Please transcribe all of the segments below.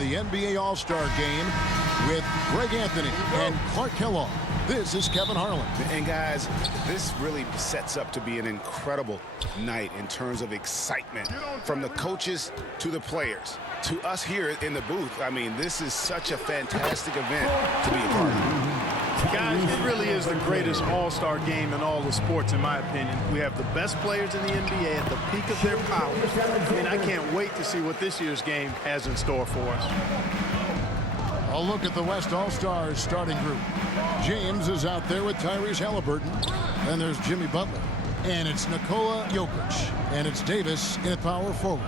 the NBA All-Star Game with Greg Anthony and Clark Kellogg. This is Kevin Harlan. And guys, this really sets up to be an incredible night in terms of excitement from the coaches to the players to us here in the booth. I mean, this is such a fantastic event to be a part of. Guys, it really is the greatest all-star game in all the sports, in my opinion. We have the best players in the NBA at the peak of their powers. I mean, I can't wait to see what this year's game has in store for us. A look at the West All-Stars starting group. James is out there with Tyrese Halliburton. And there's Jimmy Butler. And it's Nikola Jokic. And it's Davis in power forward.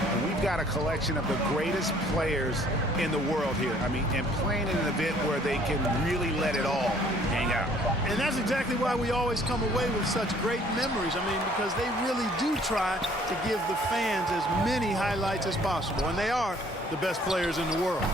And we've got a collection of the greatest players in the world here. I mean, and playing in an event where they can really let it all hang out. And that's exactly why we always come away with such great memories. I mean, because they really do try to give the fans as many highlights as possible. And they are the best players in the world.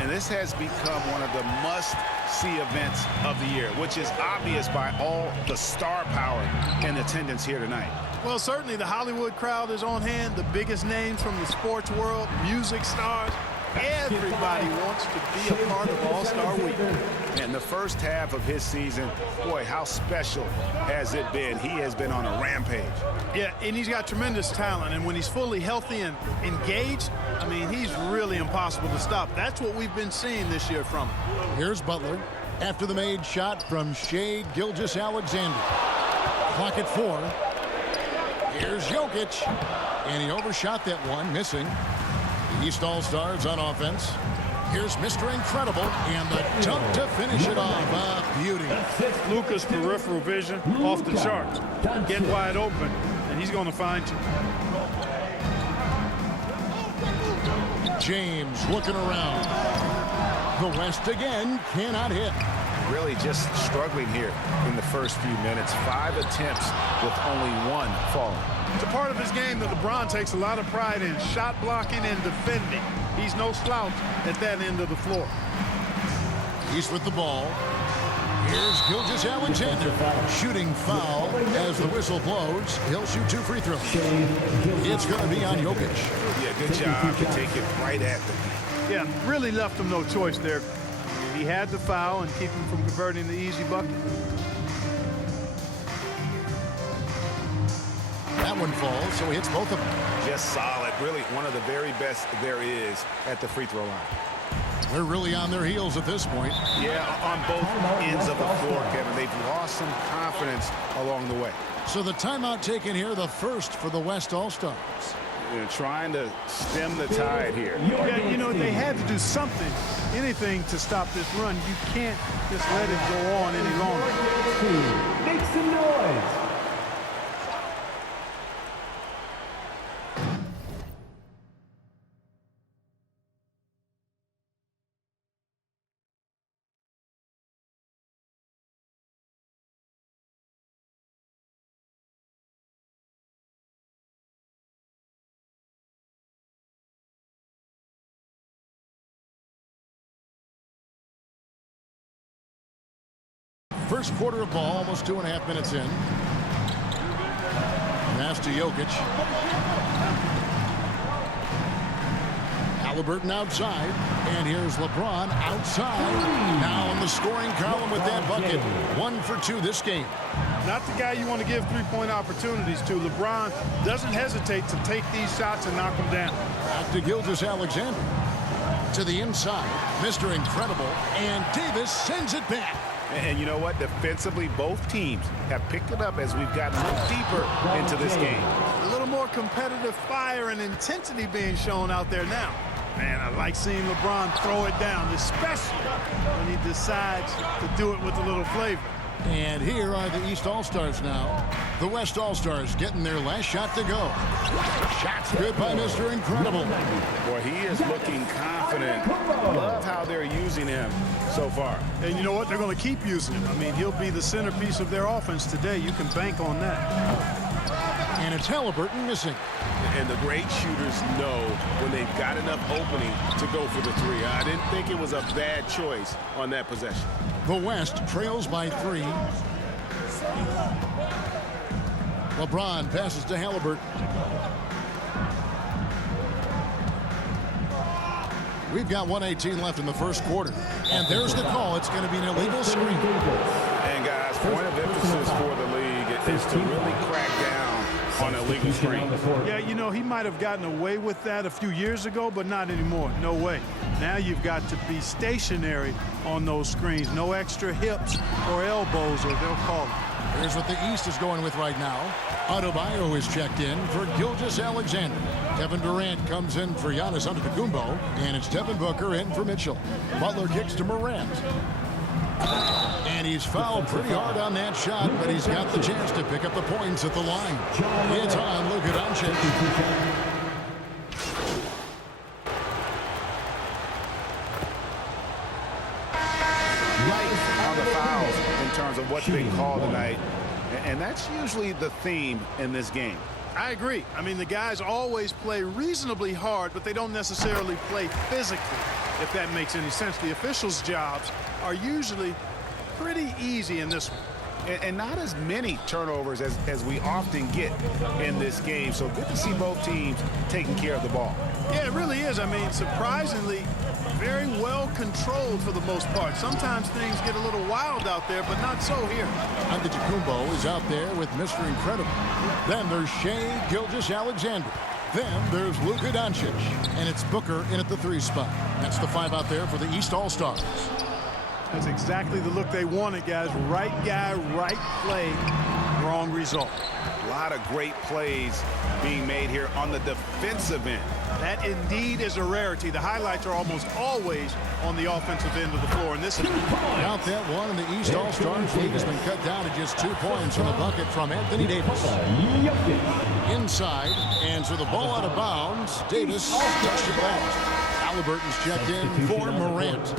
And this has become one of the must-see events of the year, which is obvious by all the star power in attendance here tonight. Well, certainly the Hollywood crowd is on hand, the biggest names from the sports world, music stars. Everybody wants to be a part of All-Star Week. And the first half of his season, boy, how special has it been? He has been on a rampage. Yeah, and he's got tremendous talent. And when he's fully healthy and engaged, I mean, he's really impossible to stop. That's what we've been seeing this year from him. Here's Butler after the made shot from Shai Gilgeous-Alexander. Clock at 4. Here's Jokic. And he overshot that one, missing. The East All-Stars on offense. Here's Mr. Incredible, and the dunk to finish it off. A beauty. Luka's peripheral vision off the charts. Get wide open, and he's going to find you. James looking around. The West again cannot hit. Really just struggling here in the first few minutes. 5 attempts with only 1 falling. It's a part of his game that LeBron takes a lot of pride in, shot blocking and defending. He's no slouch at that end of the floor. He's with the ball. Here's Gilgeous-Alexander. Shooting foul as the whistle blows. He'll shoot 2 free throws. It's going to be on Jokic. Yeah, good job to take it right at them. Yeah, really left him no choice there. He had the foul and keep him from converting the easy bucket. That one falls, so he hits both of them. Just solid. Really one of the very best there is at the free throw line. They're really on their heels at this point. Yeah, on both ends of the floor, Kevin. They've lost some confidence along the way. So the timeout taken here, the first for the West All-Stars. They're trying to stem the tide here. Yeah, you know, they had to do something, anything to stop this run. You can't just let it go on any longer. Make some noise. First quarter of ball, almost 2.5 minutes in. Pass to Jokic. Halliburton outside. And here's LeBron outside. Now in the scoring column with that bucket. 1 for 2 this game. Not the guy you want to give three-point opportunities to. LeBron doesn't hesitate to take these shots and knock them down. Back to Gilgeous-Alexander. To the inside. Mr. Incredible. And Davis sends it back. And you know what? Defensively, both teams have picked it up as we've gotten a little deeper into this game. A little more competitive fire and intensity being shown out there now. Man, I like seeing LeBron throw it down, especially when he decides to do it with a little flavor. And here are the East All-Stars now. The West All-Stars getting their last shot to go. Shots good by Mr. Incredible. Boy, he is looking confident. Love how they're using him so far. And you know what? They're going to keep using him. I mean, he'll be the centerpiece of their offense today. You can bank on that. And it's Halliburton missing. And the great shooters know when they've got enough opening to go for the 3. I didn't think it was a bad choice on that possession. The West trails by 3. LeBron passes to Halliburton. We've got 1:18 left in the first quarter. And there's the call. It's going to be an illegal screen. And guys, point of emphasis for the league is to really crack down on illegal screen. Yeah, you know, he might have gotten away with that a few years ago, but not anymore. No way. Now you've got to be stationary on those screens. No extra hips or elbows, or they'll call it. Here's what the East is going with right now. Adebayo is checked in for Gilgeous-Alexander. Kevin Durant comes in for Giannis Antetokounmpo, and it's Devin Booker in for Mitchell. Butler kicks to Morant. And he's fouled pretty hard on that shot, but he's got the chance to pick up the points at the line. It's on Luka Doncic. On the fouls in terms of what's being called tonight. And that's usually the theme in this game. I agree. I mean, the guys always play reasonably hard, but they don't necessarily play physically, if that makes any sense. The officials' jobs are usually pretty easy in this one. And not as many turnovers as we often get in this game. So good to see both teams taking care of the ball. Yeah, it really is. I mean, surprisingly, very well controlled for the most part. Sometimes things get a little wild out there, but not so here. Antetokounmpo is out there with Mr. Incredible. Then there's Shai Gilgeous-Alexander. Then there's Luka Doncic. And it's Booker in at the 3 spot. That's the 5 out there for the East All-Stars. That's exactly the look they wanted, guys. Right guy, right play, wrong result. A lot of great plays being made here on the defensive end. That indeed is a rarity. The highlights are almost always on the offensive end of the floor, and this is Count that one, and the East All-Stars lead has been cut down to just 2 points on the bucket from Anthony Davis. Inside, and so the ball out of bounds. Davis touched it left. Halliburton's checked in for Morant.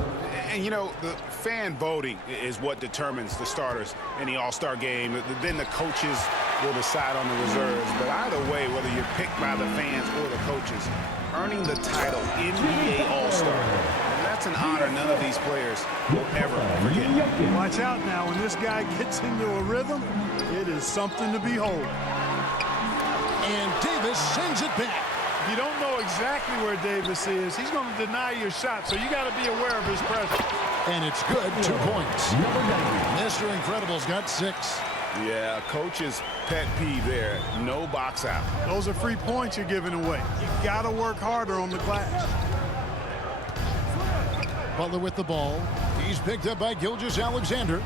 And, you know, the fan voting is what determines the starters in the All-Star game. Then the coaches will decide on the reserves. But either way, whether you're picked by the fans or the coaches, earning the title NBA All-Star, and that's an honor none of these players will ever forget. Watch out now. When this guy gets into a rhythm, it is something to behold. And Davis sends it back. If you don't know exactly where Davis is, he's going to deny your shot, so you got to be aware of his presence. And it's good, 2 points. Mr. Incredible's got 6. Yeah, coach's pet peeve there. No box out. Those are free points you're giving away. You got to work harder on the glass. Butler with the ball. He's picked up by Gilgeous-Alexander.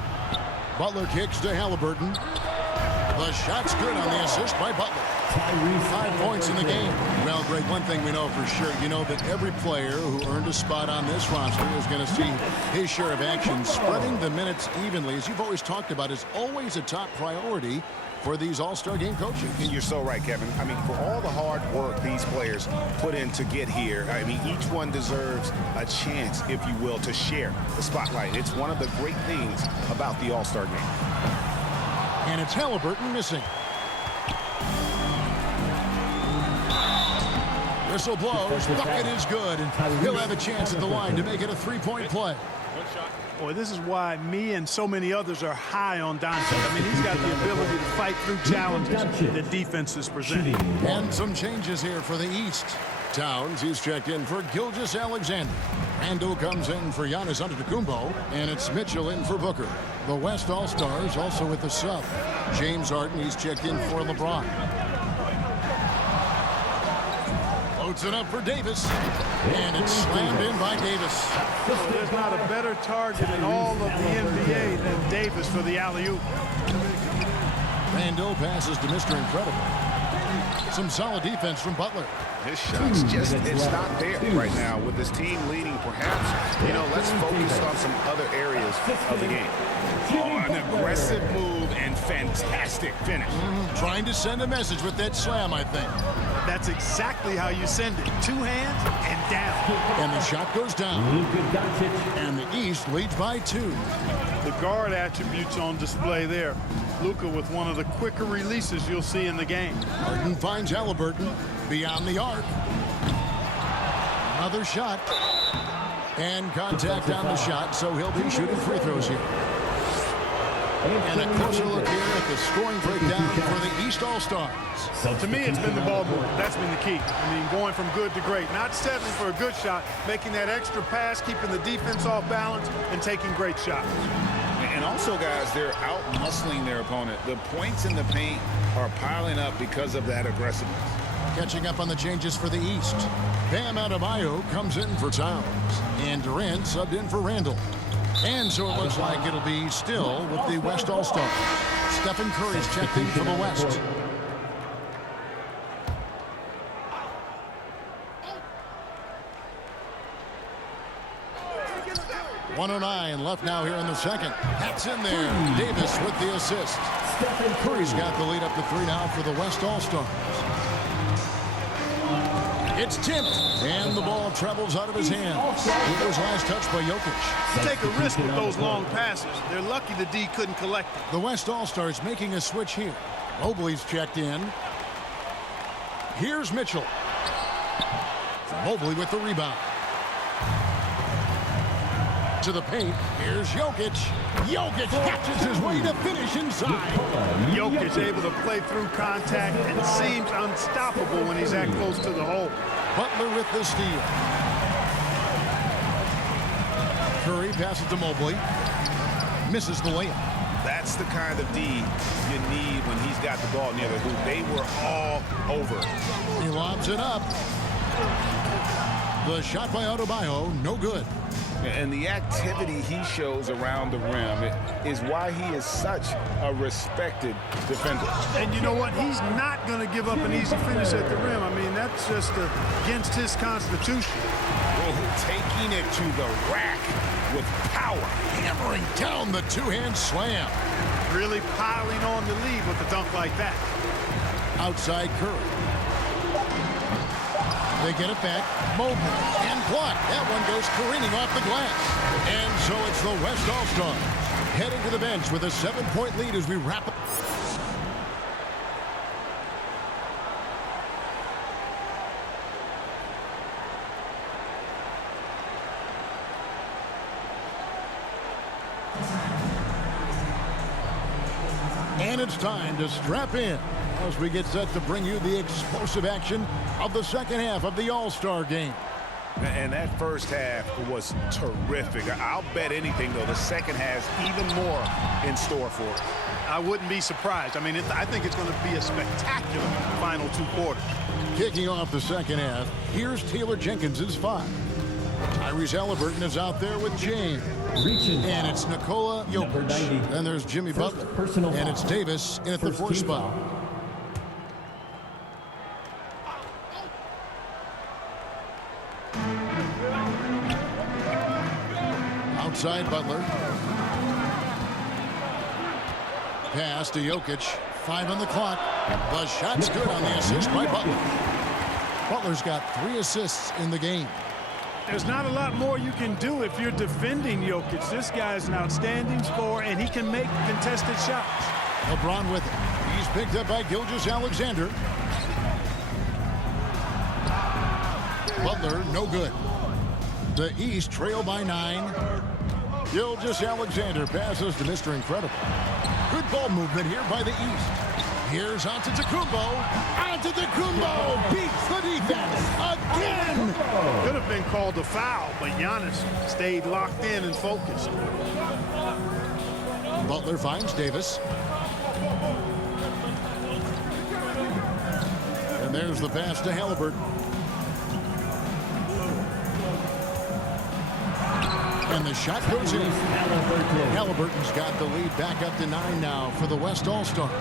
Butler kicks to Halliburton. The shot's good on the assist by Butler. 5 points in the game. Well, Greg, one thing we know for sure, you know that every player who earned a spot on this roster is going to see his share of action. Spreading the minutes evenly, as you've always talked about, is always a top priority for these All-Star game coaches. And you're so right, Kevin. I mean, for all the hard work these players put in to get here, I mean, each one deserves a chance, if you will, to share the spotlight. It's one of the great things about the All-Star game. And it's Halliburton missing. Whistle blows. Bucket is good. And he'll have a chance at the line to make it a 3-point play. Boy, this is why me and so many others are high on Doncic. I mean, he's got the ability to fight through challenges that defenses present. And some changes here for the East. Towns, he's checked in for Gilgeous-Alexander. Randle comes in for Giannis Antetokounmpo, and it's Mitchell in for Booker. The West All-Stars also with the sub. James Harden, he's checked in for LeBron. Floats it up for Davis, and it's slammed in by Davis. There's not a better target in all of the NBA than Davis for the alley-oop. Randle passes to Mr. Incredible. Some solid defense from Butler. His shot's just, it's not there right now. With this team leading, perhaps, you know, let's focus on some other areas of the game. Oh, an aggressive move and fantastic finish. Trying to send a message with that slam, I think. That's exactly how you send it. 2 hands and down. And the shot goes down. And the East leads by 2. The guard attributes on display there. Luka with one of the quicker releases you'll see in the game. Harden finds Halliburton beyond the arc. Another shot. And contact on the shot, so he'll be shooting free throws here. And a closer look here at the scoring breakdown for the East All-Stars. To me, it's been the ball movement. That's been the key. I mean, going from good to great. Not settling for a good shot, making that extra pass, keeping the defense off balance, and taking great shots. And also, guys, they're out-muscling their opponent. The points in the paint are piling up because of that aggressiveness. Catching up on the changes for the East. Bam Adebayo comes in for Towns. And Durant subbed in for Randall. And so it looks like it'll be still with the West All-Stars. Stephen Curry's checked in for the West. .109 left now here in the second. That's in there. Davis with the assist. Curry's got the lead up to 3 now for the West All-Stars. It's tipped, and the ball travels out of his hands. It was last touched by Jokic. Take a risk with those long passes. They're lucky the D couldn't collect it. The West All-Stars making a switch here. Mobley's checked in. Here's Mitchell. Mobley with the rebound. To the paint. Here's Jokic. Jokic catches his way to finish inside. Jokic able to play through contact and seems unstoppable when he's that close to the hole. Butler with the steal. Curry passes to Mobley. Misses the layup. That's the kind of D you need when he's got the ball near the hoop. They were all over. He lobs it up. The shot by Adebayo, no good. And the activity he shows around the rim is why he is such a respected defender. And you know what? He's not going to give up an easy finish at the rim. I mean, that's just against his constitution. Taking it to the rack with power. Hammering down the two-hand slam. Really piling on the lead with a dunk like that. Outside Curry. They get it back. Mobley and blocked. That one goes careening off the glass. And so it's the West All-Stars heading to the bench with a 7-point lead as we wrap up. And it's time to strap in as we get set to bring you the explosive action of the second half of the All-Star game. And that first half was terrific. I'll bet anything, though, the second has even more in store for us. I wouldn't be surprised. I mean, I think it's going to be a spectacular final 2 quarters. Kicking off the second half, here's Taylor Jenkins' 5. Tyrese Halliburton is out there with James. And it's Nikola Jokic. And there's Jimmy Butler. And it's Davis in at the 4th spot. Outside Butler. Pass to Jokic. 5 on the clock. The shot's good on the assist by Butler. Butler's got 3 assists in the game. There's not a lot more you can do if you're defending Jokic. This guy's an outstanding scorer, and he can make contested shots. LeBron with it. He's picked up by Gilgeous-Alexander. Butler, no good. The East trail by 9. Gilgeous-Alexander passes to Mr. Incredible. Good ball movement here by the East. Here's Antetokounmpo. Antetokounmpo beats the defense again. Could have been called a foul, but Giannis stayed locked in and focused. Butler finds Davis. And there's the pass to Halliburton. And the shot goes in. Halliburton's got the lead back up to 9 now for the West All-Stars.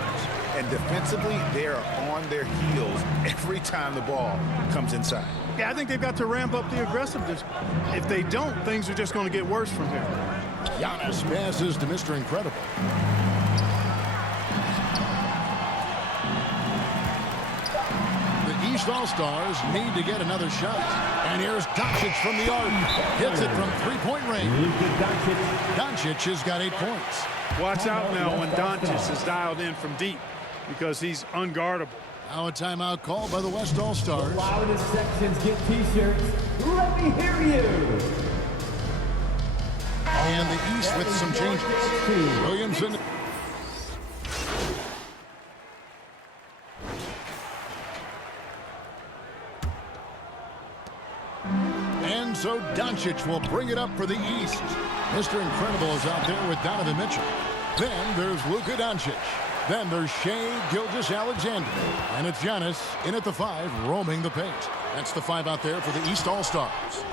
And defensively, they are on their heels every time the ball comes inside. Yeah, I think they've got to ramp up the aggressiveness. If they don't, things are just going to get worse from here. Giannis passes to Mr. Incredible. The East All-Stars need to get another shot. And here's Doncic from the arc. Hits it from 3-point range. Doncic has got 8 points. Watch out now when Doncic is dialed in from deep because he's unguardable. Now a timeout called by the West All-Stars. Loudest sections get T-shirts. Let me hear you. And the East with some changes. Williamson home, so Doncic will bring it up for the East. Mr. Incredible is out there with Donovan Mitchell. Then there's Luka Doncic. Then there's Shai Gilgeous-Alexander. And it's Giannis in at the 5, roaming the paint. That's the 5 out there for the East All-Stars.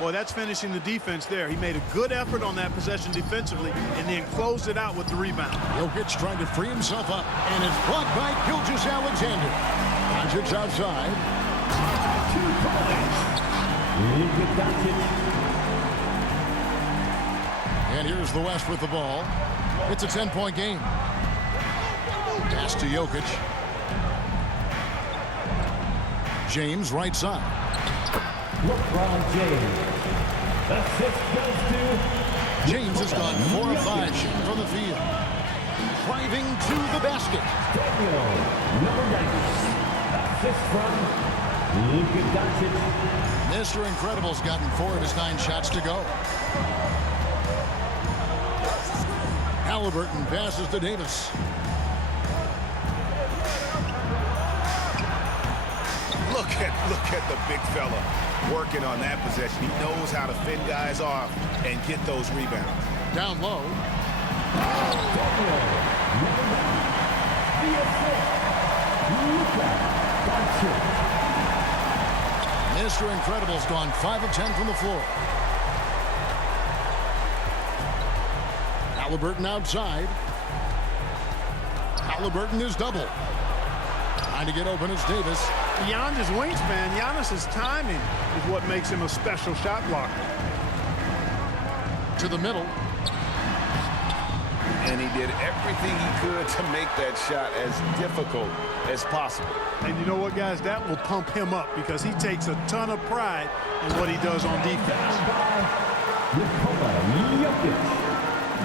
Boy, that's finishing the defense there. He made a good effort on that possession defensively and then closed it out with the rebound. Jokic trying to free himself up. And it's blocked by Gilgeous-Alexander. Doncic outside. 2 points. Luka Doncic. And here's the West with the ball. It's a 10-point game. Pass to Jokic. James right side. LeBron James. Assist goes to James has gone 4 of 5 shooting from the field. Driving to the basket. Daniel, number 9. Assist from Luka Doncic. Mr. Incredible's gotten 4 of his 9 shots to go. Halliburton passes to Davis. Look at the big fella working on that possession. He knows how to fend guys off and get those rebounds. Down low. Daniel, number 9. The assist. Luka Doncic. Mr. Incredible's gone 5 of 10 from the floor. Halliburton outside. Halliburton is double. Trying to get open is Davis. Beyond his wingspan, Giannis's timing is what makes him a special shot blocker. To the middle. And he did everything he could to make that shot as difficult as possible. And you know what, guys? That will pump him up because he takes a ton of pride in what he does on defense. Nikola Jokic.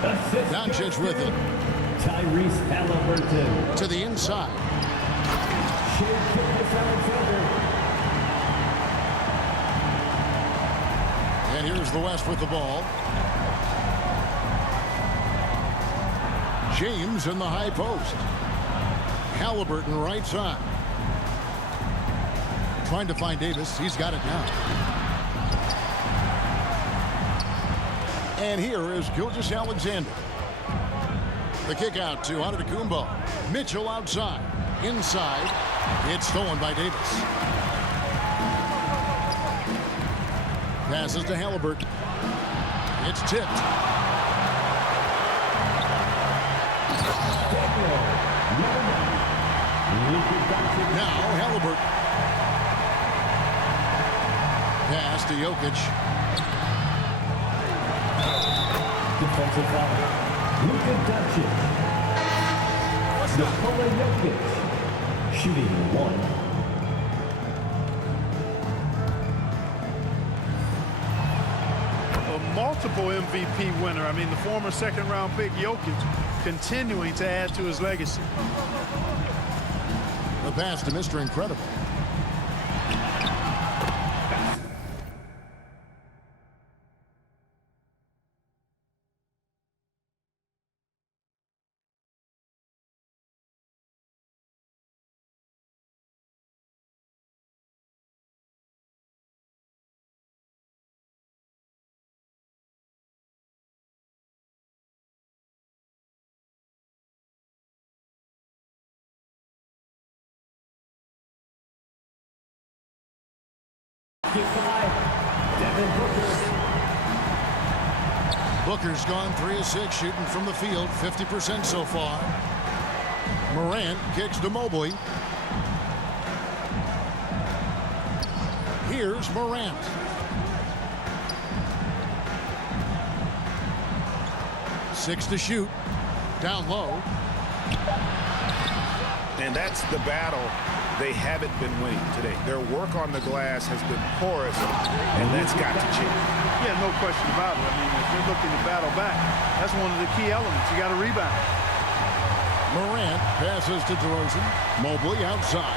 Assist Doncic with it. Tyrese Halliburton. To the inside. Shai Gilgeous-Alexander. And here's the West with the ball. James in the high post. Halliburton right side. Trying to find Davis. He's got it now. And here is Gilgeous-Alexander. The kick out to Antetokounmpo. Mitchell outside. Inside. It's stolen by Davis. Passes to Halliburton. It's tipped. Now Halliburton. Pass to Jokic. Defensive foul. Luka Doncic. Nikola Jokic. Shooting 1. A multiple MVP winner. I mean, the former second-round pick Jokic continuing to add to his legacy. The pass to Mr. Incredible. Devin Booker. Booker's gone 3 of 6 shooting from the field, 50% so far. Morant kicks to Mobley. Here's Morant. Six to shoot. Down low. And that's the battle they haven't been winning today. Their work on the glass has been porous, and that's got to change. Yeah, no question about it. I mean, if they're looking to battle back, that's one of the key elements. You got to rebound. Morant passes to DeRozan. Mobley outside.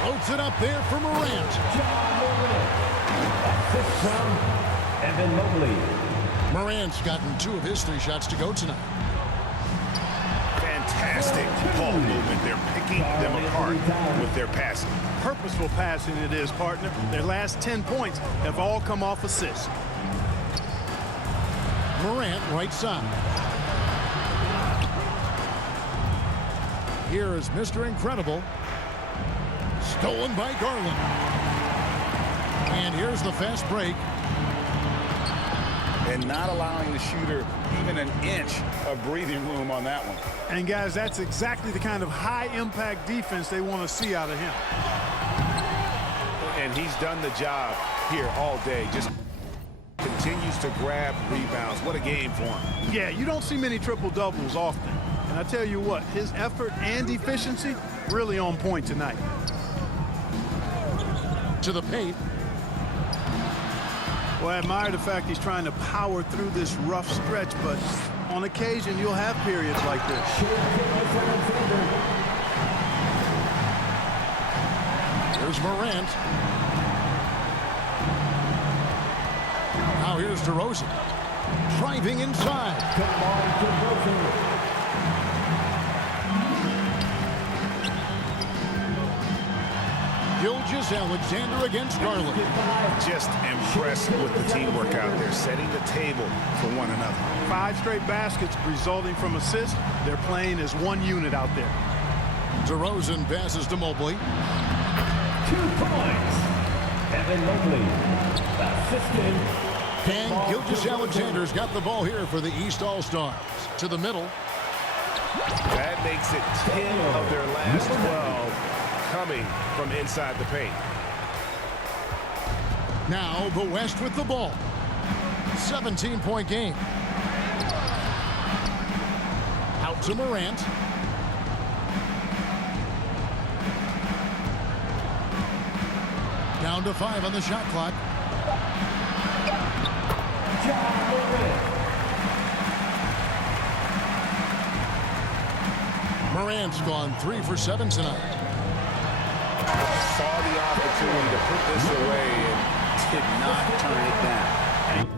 Floats it up there for Morant. John Morant. Assist from Evan Mobley. Morant's gotten 2 of his 3 shots to go tonight. fantastic ball movement. They're picking them apart with their passing. Purposeful passing it is, partner. Their last 10 points have all come off assists. Morant, right side. Here is Mr. Incredible. Stolen by Garland. And here's the fast break. And not allowing the shooter even an inch of breathing room on that one. And guys, that's exactly the kind of high-impact defense they want to see out of him. And he's done the job here all day. Just continues to grab rebounds. What a game for him. Yeah, you don't see many triple-doubles often. And I tell you what, his effort and efficiency really on point tonight. To the paint. Well, I admire the fact he's trying to power through this rough stretch, but on occasion you'll have periods like this. Here's Morant. Now here's DeRozan. Driving inside. Come on, DeRozan. Gilgeous-Alexander against Garland. Just impressed with the teamwork out there, setting the table for one another. 5 straight baskets resulting from assists. They're playing as one unit out there. DeRozan passes to Mobley. 2 points. Evan Mobley, assisted. And Gilgeous-Alexander's got the ball here for the East All-Stars. To the middle. That makes it 10 of their last 12 coming from inside the paint. Now the West with the ball. 17-point game. Out to Morant. Down to 5 on the shot clock. Morant's gone 3 for 7 tonight. Saw the opportunity to put this away and did not turn it down.